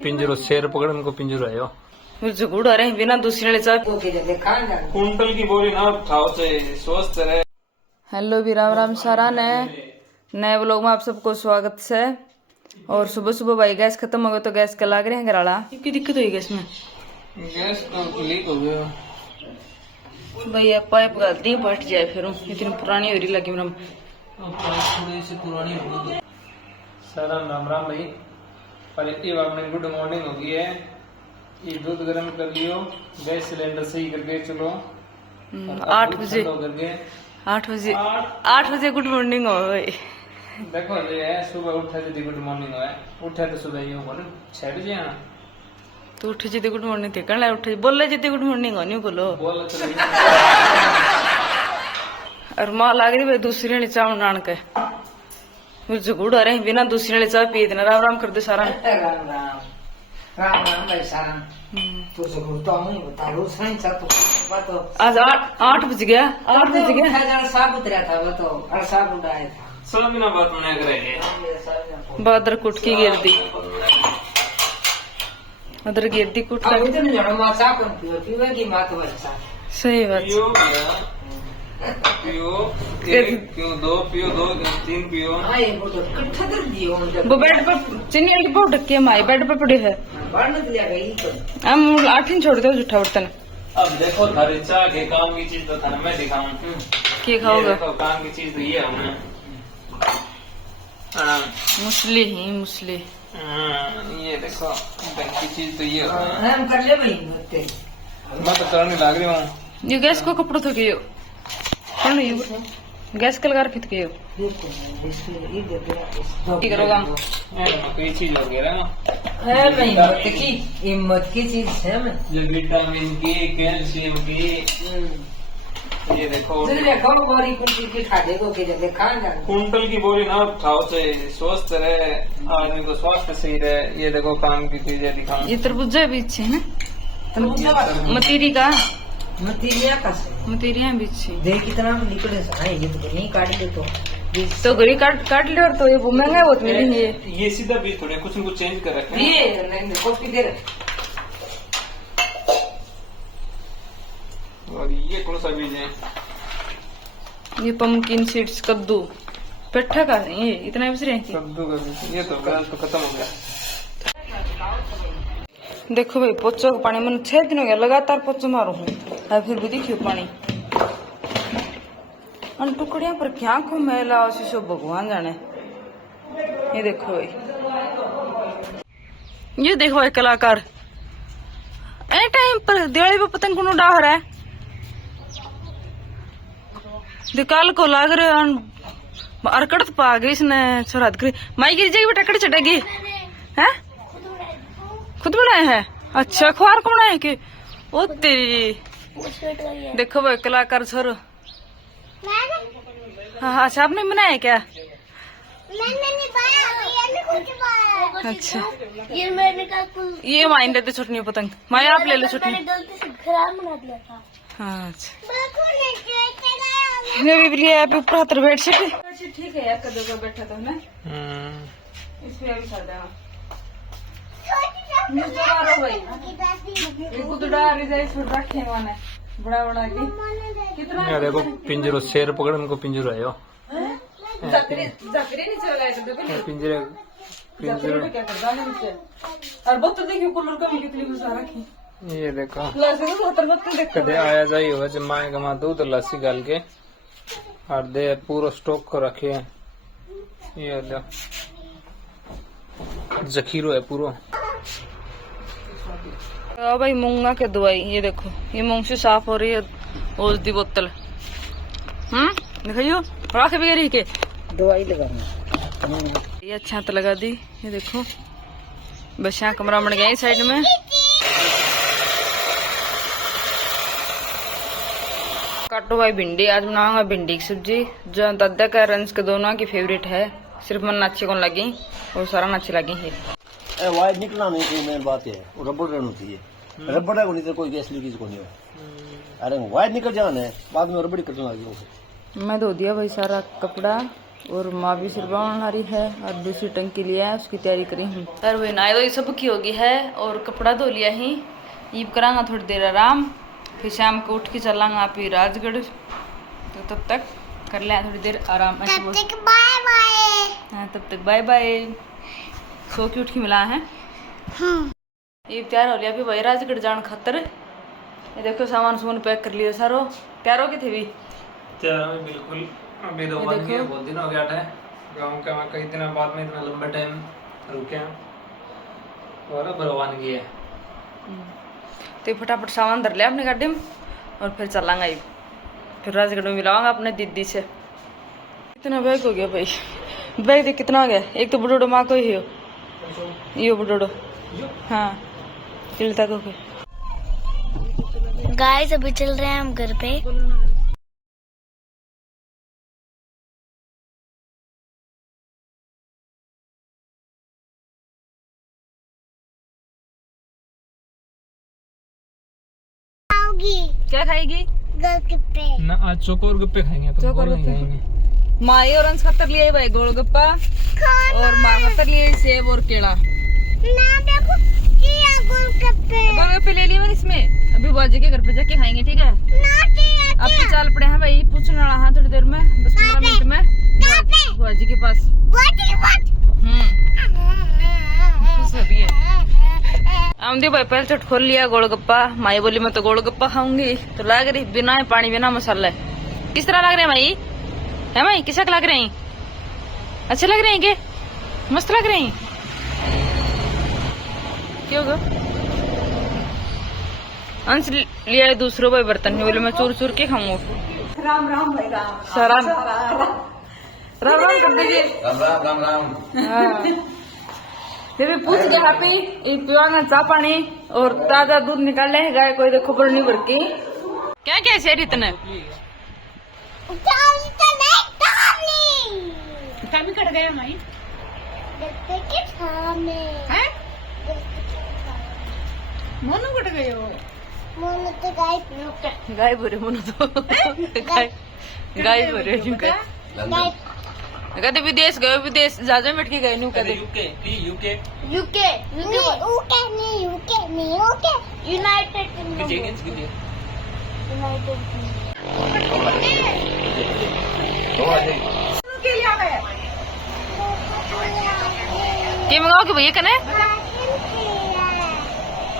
पिंजरो शेर पकड़न को पिंजरो आयो मुझे गुड़ आ रहे बिना दूसरे ले चाय कुंटल की बोरी ना खाओ से स्वस्थ रहे। हेलो भी राम राम सारा नए व्लॉग में आप सबको स्वागत है। और सुबह सुबह भाई गैस खत्म हो गया तो गैस के लाग रहे हैं घराला। क्या दिक्कत हुई गैस में? गैस तो लीक हो गया भैया पाइप गाती फट जाए फिर इतनी पुरानी हो रही लगी मेरा थोड़ी सी पुरानी हो गई। सारा राम राम भाई और ये आपने गुड मॉर्निंग हो गई है। ये दूध गर्म कर लियो, गैस सिलेंडर सही करके चलो 8 बजे 8 बजे गुड मॉर्निंग हो गई। देखो ये है सुबह उठे जल्दी गुड मॉर्निंग है उठे तो सुबह ये बोले छेड़ जे तू उठे जी गुड मॉर्निंग थे कहना उठे बोले जी गुड मॉर्निंग हो नहीं बोलो बोल चल और माँ लाग रही भाई दूसरी ने चाव नान के मुझे गुड़ आ रहे बिना दूसरी ने चाय पी देना। राम राम कर दे सारा राम राम भाई सारा तुझे गुड़ता हूँ बता रो सही चाह तो आज 8 बज गया 8 बज गया जरा साबुत रहता वो तो और साबुत आया था 16 दिन बाद मना करेंगे बादर कुट की गिर दी उधर गिर दी कुट अब इतने जड़ों में साबुन पियो पीवे की बात वैसा सही बात पियो दो 3 पियो। हाँ ये वो तो इकट्ठा कर दियो वो बेड पर चीनी वाली पाउडर ढक्की हमारी बेड पर पड़ी है बढ़ने दिया गई तो हम 8 छोड़ दो जूठा बर्तन। अब देखो थारे चाह के काम की चीज तो थाने मैं दिखाऊं क्या खाओगे? देखो काम की चीज तो ये हमने मुसली ही मुसली ये देखो ढंग की चीज तो ये हम कर ले भाई होते मैं तो करने लग रही हूँ। ये गैस को कपड़ों तो कियो कौन ये गैस के लगा रखी तो कियो की करोगा कोई चीज लग गया ना है भाई हिम्मत की चीज है मैं जो विटामिन की कैल्शियम की ये देखो देखो बोरी कुंटी की खा देखो के देखा ना कुंटल की बोरी ना खाओ से स्वस्थ रहे आदमी को स्वास्थ्य सही रहे। ये देखो काम की चीजें दिखाऊं। ये तरबूजा भी अच्छे है ना मतीरी का मतीरिया का मतीरिया भी अच्छी देख कितना निकले है ये तो नहीं काट दे तो घरी काट ले और तो ये महंगा बहुत मिलेंगे ये सीधा बीज थोड़े कुछ न कुछ चेंज कर रखे ये नहीं कॉपी दे रहे और ये कौन सा बीज है? ये पम्पकिन सीड्स कद्दू पेठा का नहीं ये इतना भी रहती कद्दू का बीज ये तो खत्म हो गया। देखो भाई पोचो का पानी मैंने 6 दिन हो गया लगातार पोचो मारू हूँ फिर भी देखियो पानी अन टुकड़िया पर क्या को मैला शीशो भगवान जाने। ये देखो भाई ये देखो भाई कलाकार ए टाइम पर दिवाली पे पतंग को उड़ा रहा है दिकाल को लाग रहे अरकड़त पा गई इसने छोरात करी माई गिर जाएगी बेटा कड़ी चढ़ेगी है खुद बनाए हैं। अच्छा अखबार कौन है कि ओ तेरी देखो भाई कलाकार छोरो हाँ अच्छा आपने बनाया क्या? अच्छा ये माइन देते छुटनी पतंग माई आप ले लो छुटनी। हाँ अच्छा मैं भी लिया ऊपर हाथ बेडशीट ठीक है यार कदों का बैठा था ना इसमें अभी सादा बड़ा बड़ा कितना देखो पिंजरो शेर पकड़न को पिंजरो आयो पिंजरे और बहुत देखियो कूलर का भी कितनी गुस्सा रखी। ये देखो कदे आया जाइए हो जब माए गमा दूध लस्सी गाल के और दे पूरा स्टॉक को रखे हैं। ये जखीरो है पूरा भाई मूंगा के दवाई ये देखो ये मूंग से साफ हो रही है ओस दी बोतल दिखाइयो राख भी रही के दवाई लगाना ये अच्छा तो लगा दी। ये देखो बस यहाँ कमरा बन गया साइड में काटो भाई भिंडी आज बनाऊंगा भिंडी की सब्जी जो दादा का रंस के दोनों की फेवरेट है सिर्फ मन अच्छी कौन लगी और सारा अच्छी लगी है। वायर निकलना नहीं कोई मेन बात है वो रबड़ रहनी चाहिए रबड़ है नहीं तो कोई गैस लीकेज को नहीं हो। अरे वायर निकल जाना है बाद में रबड़ी कटने लगी मैं धो दिया भाई सारा कपड़ा और माँ भी सिर बावन रही है और दूसरी टंकी लिया है, उसकी तैयारी करी हूँ। और वही नहाई धोई सब की होगी है और कपड़ा धो लिया ही। ईब करांगा थोड़ी देर आराम, फिर शाम को उठ के चलांगा आप ही राजगढ़। तो तब तक कर लिया थोड़ी देर आराम। तब तक बाय बाय। हाँ तब तक बाय बाय। सो के उठ के मिला है। ईब तैयार हो लिया अभी भाई राजगढ़ जान खातर। ये देखो सामान सुमान पैक कर लिया सारो। तैयार हो गए थे भी? तैयार में बिल्कुल। अभी तो बन गया, बहुत दिन हो गया था गाँव का, कई दिनों बाद में इतना लंबा टाइम रुके हैं और अब बन गया। तो फटाफट सामान धर लिया अपनी गाड़ी में और फिर चलांगा। फिर राजगढ़ में मिलाऊंगा अपने दीदी से। कितना बैग हो गया भाई? बैग देख कितना हो गया। एक तो बुडोडो माँ को ही हो, यो बुडोडो। हाँ किल तक हो गए। गाइस अभी चल रहे हैं हम घर पे। क्या खाएगी? गोलगप्पे। ना आज चोको और गप्पे खाएंगे। तो चोको और नहीं गप्पे। खाएंगे। माई और अंश खतर लिए भाई गोलगप्पा और माँ खतर लिए सेब और केला। ना देखो किया गोलगप्पे। गोलगप्पे ले लिए मैंने इसमें। अभी बाजी के घर पे जाके खाएंगे, ठीक है? ना किया। अब तो चल पड़े हैं भाई, पूछने वाला हाँ थोड़ी देर में 10-15 मिनट में बुआजी के पास। खुश हो रही है। आमदी भाई पहले चट खोल लिया गोलगप्पा। माई बोली मैं तो गोलगप्पा खाऊंगी, तो लग रही बिना पानी बिना मसाला। किस तरह लग रहे हैं माई? है माई किसा लग रहे हैं? अच्छे लग रहे हैं के? मस्त लग रहे हैं। क्यों गो? अंश लिया दूसरों भाई बर्तन में, बोले मैं चूर चूर के खाऊंगा। राम राम भाई राम। राम राम राम कर दीजिए। राम राम राम। हाँ। फिर भी पूछ गया हापी पीवाना चाह पानी और ताजा दूध निकाल ले गाय कोई देखो पर नहीं भरकी। क्या क्या शेर इतने भी कट गया माई। मोनू कट गए हो। मोनू तो गाय बोरे मोनू तो गाय बोरे गाय कदे विदेश गए, विदेश जाजे मिट के गए न्यू कदे यूके यूके यूके यूनाइटेड के मंगाओगे भैया कने?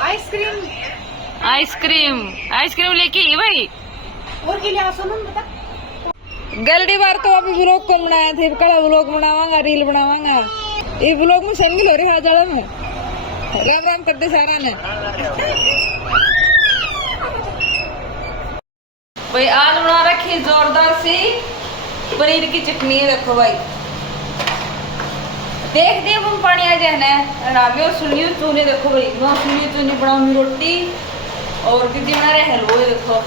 आइसक्रीम। आइसक्रीम आइसक्रीम लेके आई भाई। और के लिए सुनो बता। गलती बार तो अभी व्लॉग कौन बनाया थे? कड़ा व्लॉग बनावांगा, रील बनावांगा। ये व्लॉग में शामिल हो रही है ज्यादा में। राम राम करते सारा ने भाई। आज बना रखी जोरदार सी पनीर की चटनी। रखो भाई देख दिए हम पानी आ जाए ना राबी और सुनियो चूने। देखो भाई मैं सुनियो चूनी बनाऊंगी रोटी और दीदी बना रहे हलवा। देखो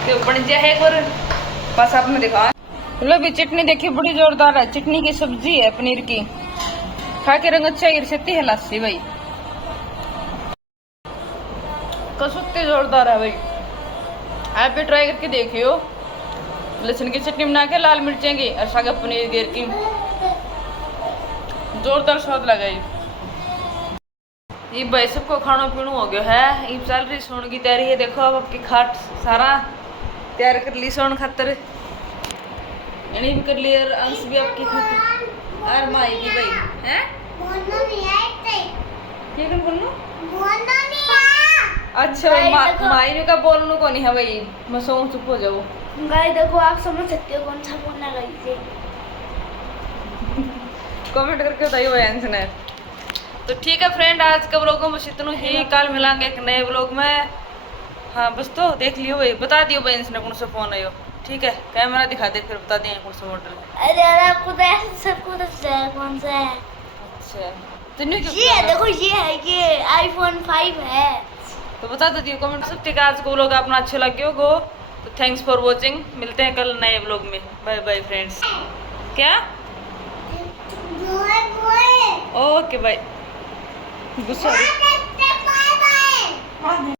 तो बन जाए और बस आपने देखा। लो भी चटनी देखी बड़ी जोरदार है। चटनी की सब्जी है पनीर की, खा के रंग अच्छा गिरसती है लस्सी भाई। कसुत्ती जोरदार है भाई। आप भी ट्राई करके देखियो। लहसुन की चटनी बना के लाल मिर्चें की और सागा पनीर गिर की जोरदार स्वाद लगा। ये भाई सबको खाना पीना हो गया है। ये चल रही सोने की तैयारी है। देखो अब आपकी खाट सारा तैयार कर ली सोन खातर। यानी भी कर ली और अंश भी आपकी खातर और माई की भाई हैं। क्या कर बोलूं? अच्छा माई ने का बोलने को नहीं है भाई। मैं सो चुप हो जाऊँ। गाइस देखो आप समझ सकते हो कौन सा बोलना गाइस से। कमेंट करके बताइए भाई अंश ने। तो ठीक है फ्रेंड, आज का व्लॉग में बस इतना ही। कल मिलांगे एक नए व्लॉग में। हाँ बस तो देख लियो भाई, बता दियो भाई इसने कौन सा फोन आयो। ठीक है कैमरा दिखा दे फिर बता दें कौन सा मॉडल। अरे यार आपको तो ऐसे सबको तो कौन सा है। अच्छा तो नहीं ये देखो ये है, ये आईफोन 5 है। तो बता दो दियो कमेंट। सब ठीक है, आज को व्लॉग अपना अच्छा लगे हो तो थैंक्स फॉर वॉचिंग। मिलते हैं कल नए व्लॉग में। Bye bye friends. क्या ओके बाय। गुस्सा